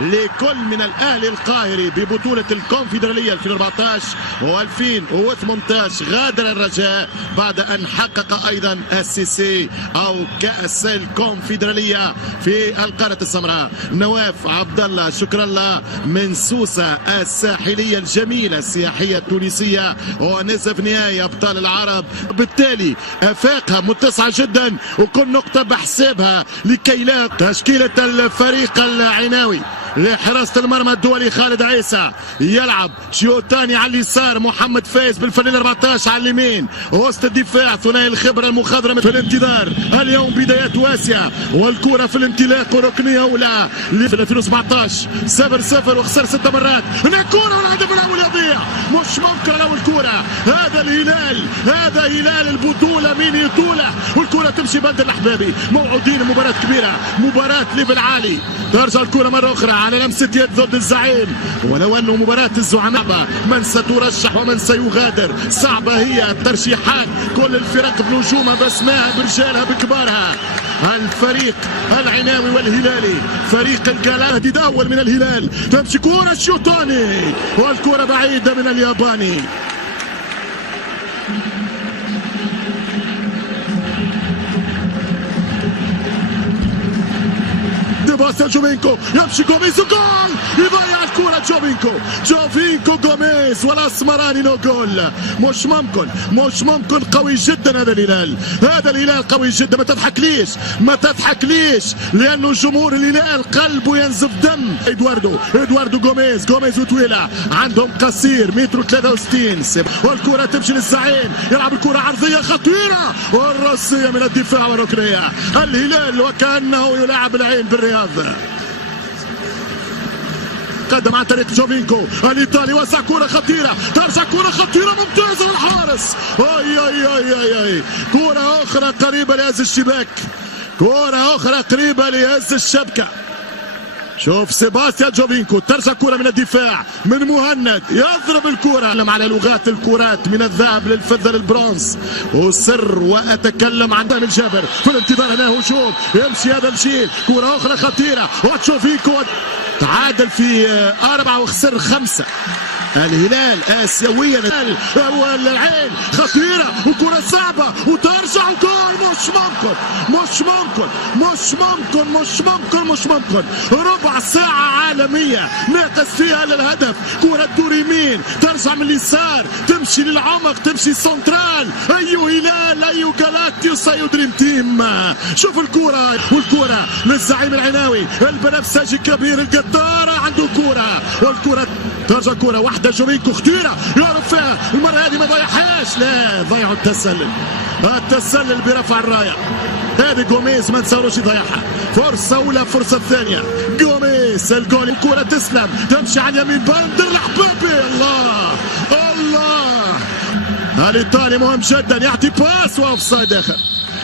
لكل من الأهلي القاهري ببطولة الكونفدرالية 2014 و2018 غادر الرجاء بعد أن حقق أيضا السيسي أو كأس الكونفدرالية في القارة السمراء. نواف عبد الله شكرا الله من سوسة الساحلية الجميلة السياحية التونسية ونصف نهائي أبطال العرب، بالتالي أفاقها متسعة جدا وكل نقطة بحسابها لكي لا تشكيلة الفريق العناوي لحراسة المرمى الدولي خالد عيسى يلعب شيوتاني على اليسار، محمد فايز بالفانيلا 14 على اليمين، وسط الدفاع ثنائي الخبرة المخضرمة في الانتظار اليوم بدايات واسعة والكرة في الانطلاق وركنية أولى في 2017 0-0 وخسر 6 مرات. هنا كرة والهدف الأول يضيع، مش ممكن لو الكرة هذا الهلال، هذا هلال البطولة مين يطولة والكرة تمشي بدل الأحبابي. موعودين مباراة كبيرة، مباراة ليفل عالي. ترجع الكرة مرة أخرى على لمسة يد ضد الزعيم، ولو أنه مباراة الزعماء من سترشح ومن سيغادر صعبة هي الترشيحات، كل الفرق بنجومها باسمائها برجالها بكبارها. الفريق العناوي والهلالي فريق الجلال تهديد أول من الهلال، تمشي كرة الشيوطاني والكرة بعيدة من الياباني. ديباسا جوفينكو يمشي جوميز وجول، يضيع الكرة جوفينكو جوميز والاسمراني نو جول. مش ممكن قوي جدا هذا الهلال، هذا الهلال قوي جدا. ما تضحكليش لانه جمهور الهلال قلبه ينزف دم. ادواردو جوميز وطويلة عندهم قصير 163 والكرة تمشي للزعيم، يلعب الكرة عرضية خطيرة والرأسية من الدفاع والركنية. الهلال وكأنه يلاعب العين بالرياض. قدم عن طريق جوفينكو الايطالي، وسع كرة خطيرة، ترجع كرة خطيرة ممتازة للحارس. اي كرة اخرى قريبة لهز الشباك، كرة اخرى قريبة لهز الشبكة. شوف سيباستيان جوفينكو، ترجع كرة من الدفاع من مهند، يضرب الكرة على لغات الكرات من الذهب للفضة للبرونز وسر. واتكلم عن دام الجابر في الانتظار، هنا هجوم يمشي هذا الجيل، كرة اخرى خطيرة وجوفينكو تعادل في 4 وخسر 5. الهلال آسيويا والعين خطيرة وكرة صعبة وترجع الجول. مش ممكن ربع ساعة عالمية ناقص فيها للهدف. كرة تدور يمين، ترجع من اليسار، تمشي للعمق، تمشي سنترال. أي هلال، أي جالاكتيوس، أي دريم تيم. شوف الكرة والكرة للزعيم العناوي البنفسجي كبير القطارة، عنده كرة والكرة ترجع كرة واحدة جوفينكو خطيرة يعرف فيها المرة هذه ما ضيعهاش، لا ضيعوا التسلل برفع الراية. هذه جوميز ما نساوروش يضيعها، فرصة أولى فرصة ثانية. جوميز الجول، الكرة تسلم تمشي على اليمين، بندر الحبابي. الله الإيطالي مهم جدا، يعطي باس وأوفسايد آخر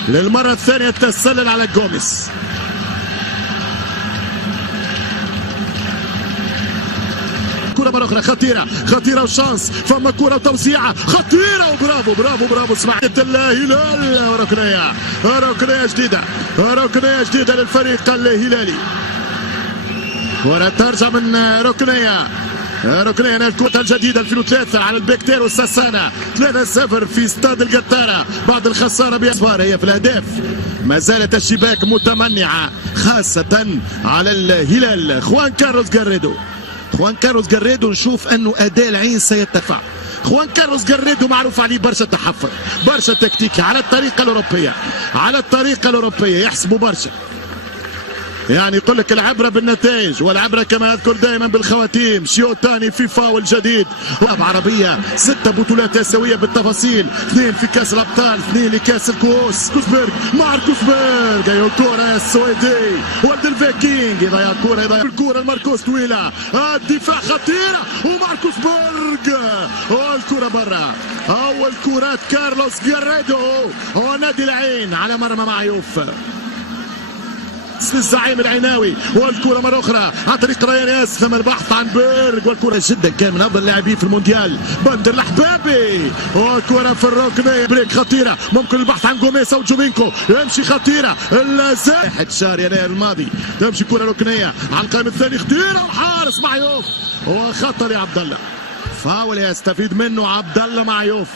للمرة الثانية. التسلل على جوميز. كرة مرة أخرى خطيرة وشانس، فما كرة وتوزيعة خطيرة وبرافو سمعت الهلال. ركنية جديدة للفريق الهلالي. كرة ترجع من ركنية الكرة الجديدة 2003 على البكتير والساسانا 3-0 في استاد القطارة بعد الخسارة بأسفار. هي في الأهداف ما زالت الشباك متمنعة خاصة على الهلال. خوان كارلوس جاريدو نشوف انه اداء العين سيرتفع. خوان كارلوس جاريدو معروف عليه برشا تحفظ، برشا تكتيكي على الطريقة الأوروبية يحسبوا برشا. يعني يقول لك العبرة بالنتائج والعبرة كما أذكر دائما بالخواتيم. شيوتاني في فاول جديد، عربية 6 بطولات آسيوية بالتفاصيل، 2 في كأس الأبطال، 2 لكأس الكؤوس. ماركوس بيرغ أيوة الكرة السويدي ولد الفيكينج، يضيع الكرة الماركوس طويلة، الدفاع خطيرة وماركوس بيرغ والكرة برا. أول كرات كارلوس جاريدو ونادي العين على مرمى معيوف. للزعيم العناوي، والكرة مرة أخرى عن طريق ريان ياس، ثم البحث عن بيرغ، والكرة جدا كان من أفضل اللاعبين في المونديال بندر الحبابي، والكرة في الركنية بريك خطيرة، ممكن البحث عن جوميز أو جوفينكو، يمشي خطيرة 1 شهر يناير الماضي، تمشي كرة ركنية على القائم الثاني خطيرة وحارس معيوف، وخطر يا عبد الله، فاول يستفيد منه عبد الله معيوف،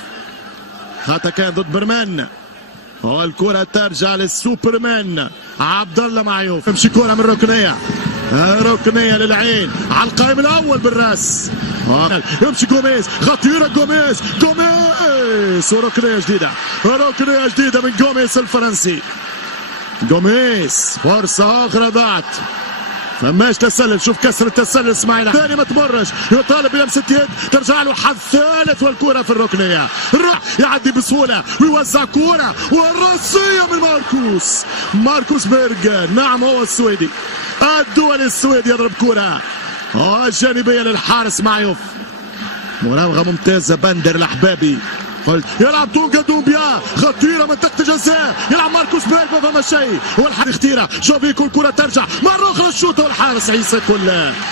خطأ كان ضد برمان، والكرة ترجع للسوبرمان عبد الله معيوف، تمشي كرة من ركنية، ركنية للعين على القائم الأول بالراس، يمشي جوميز خطيرة، جوميز وركنية جديدة، ركنية جديدة من جوميز الفرنسي، جوميز فرصة أخرى ضاعت، فماش تسلل، شوف كسر التسلل اسماعيل ثاني ما تمرش، يطالب بلمسة يد، ترجع له حظ ثالث، والكرة في الركنية، يعدي بسهولة ويوزع كرة، والرأسية من ماركوس بيرغ، نعم هو السويدي، الدولي السويدي يضرب كرة جانبية للحارس معيوف، مراوغة ممتازة بندر الأحبابي، يلعب تونجا دومبيا خطيرة منطقة الجزاء، يلعب ماركوس بيرغ ما فما شيء، والحارس خطيرة، جوفينكو الكرة ترجع مرة أخرى الشوطة، والحارس عيسى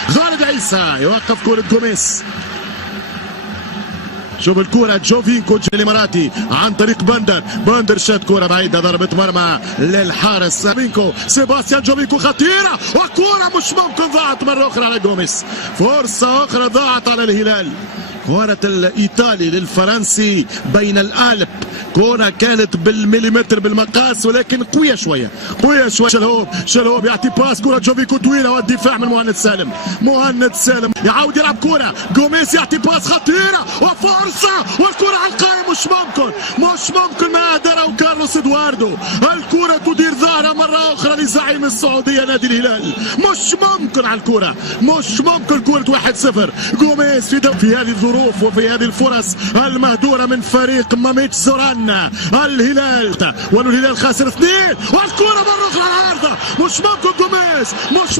خالد عيسى يوقف كرة جوميز، شوف الكرة جوفينكو الاماراتي عن طريق بندر شات كرة بعيدة، ضربة مرمى للحارس سيباستيان جوفينكو خطيرة، وكرة مش ممكن ضاعت مرة أخرى على جوميز، فرصة أخرى ضاعت على الهلال، كرة الإيطالي للفرنسي بين القالب، كرة كانت بالمليمتر بالمقاس، ولكن قوية شوية. شلهوب يعطي باس، كرة جوفينكو طويلة، والدفاع من مهند سالم يعاود يلعب كرة، جوميز يعطي باس خطيرة وفرصة، والكرة على القائم، مش ممكن ما أداره كارلوس إدواردو، الكرة تدير ظهرها مرة أخرى لزعيم السعودية نادي الهلال، مش ممكن على الكرة، مش ممكن كرة 1-0، جوميز في هذه الظروف وفي هذه الفرص المهدورة من فريق ماميتش زوران الهلال، والهلال خاسر 2، والكرة مرة أخرى على العارضة، مش ممكن جوميز، مش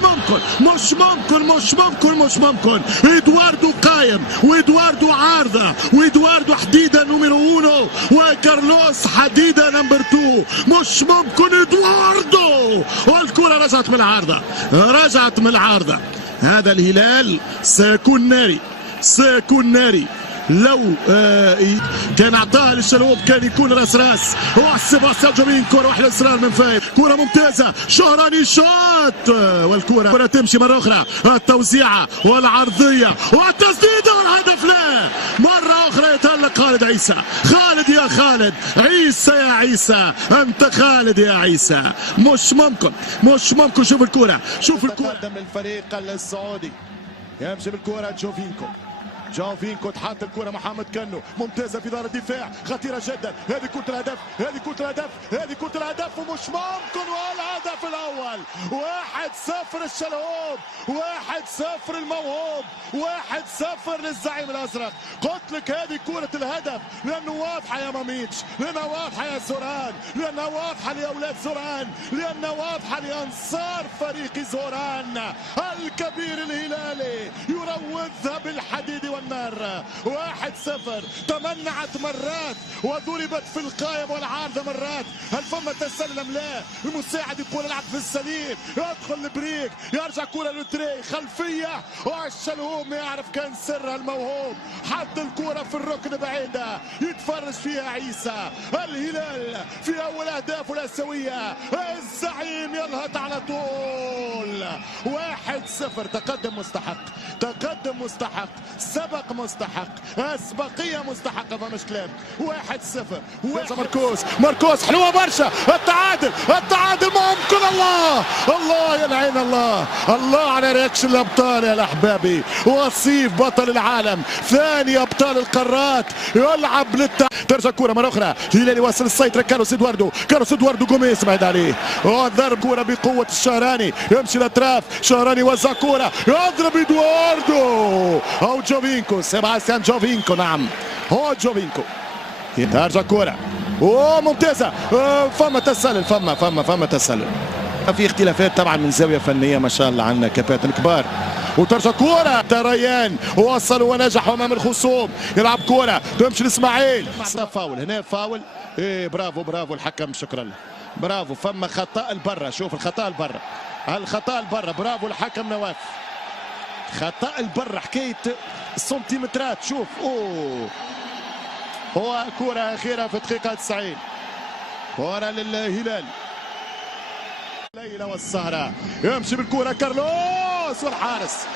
ممكن، إدواردو قايم، وإدواردو عارضة، وإدواردو حديدة نمرو 1، وكارلوس حديدة نمبر 2، مش ممكن إدواردو، والكرة رجعت من العارضة، هذا الهلال سيكون ناري، لو كان اعطاها للشلهوب كان يكون راس، هو سيباستيان جوفينكو روح الاسرار من فايد، كرة ممتازة، شهراني شوت، والكرة تمشي مرة أخرى، التوزيعة والعرضية والتسديدة والهدف، لا مرة أخرى يتألق خالد عيسى، يا خالد عيسى، يا عيسى أنت خالد يا عيسى، مش ممكن، شوف الكرة قدم الفريق السعودي، يمشي بالكرة جوفينكو تحط الكرة محمد كنو ممتازة في دار الدفاع، خطيرة جدا، هذه كرة الهدف، ومش ممكن، والهدف الأول 1-0 الشلهوب، 1-0 الموهوب، 1-0 للزعيم الأزرق، قلت لك هذه كرة الهدف، لأنه واضحة يا ماميتش، لأنها واضحة يا زوران، لأنها واضحة لأولاد زوران، لأنها واضحة لأنصار فريق زوران الكبير الهلالي، يروضها بالحديد والنار، 1-0 تمنعت مرات وضربت في القائم والعارضة مرات، هل فما تسلم؟ لا، المساعد يقول العب في السليم، يدخل البريك، يرجع كرة للتري خلفية، والشلهوب ما يعرف كان سر الموهوب، حط الكرة في الركن بعيدة، يتفرج فيها عيسى، الهلال في أول أهدافه الآسيوية، الزعيم ينهض على طول، 1-0 تقدم مستحق، سبق مستحق، أسبقية مستحقة، فمش كلام، 1-0 ماركوس حلوة برشا، التعادل ممكن، الله يلعن الله على رياكشن الأبطال يا الأحبابي، وصيف بطل العالم، ثاني أبطال القارات، يلعب ترجع كرة مرة أخرى، الهلال يواصل السيطرة، كارلوس إدواردو جوميز بعيد عليه، ضرب كرة بقوة الشهراني، يمشي الأطراف، شهراني يوزع كرة، يضرب إدواردو أو جوفينكو، سيباستيان جوفينكو، نعم هو جوفينكو، ترجع كرة ممتازة، فما تسلل، فما تسلل، في اختلافات طبعا من زاوية فنية، ما شاء الله عندنا كباتن كبار، وترجع كرة ريان وصل ونجح امام الخصوم، يلعب كرة تمشي لاسماعيل، هنا فاول، برافو الحكم، شكرا له، برافو، فما خطأ البرة، شوف الخطأ البرة، الخطأ البرة. برافو الحكم نواف. خطأ البرة حكاية سنتيمترات. شوف هو كرة أخيرة في دقيقة 90. كرة للهلال. الليلة والسهرة يمشي بالكرة كارلوس والحارس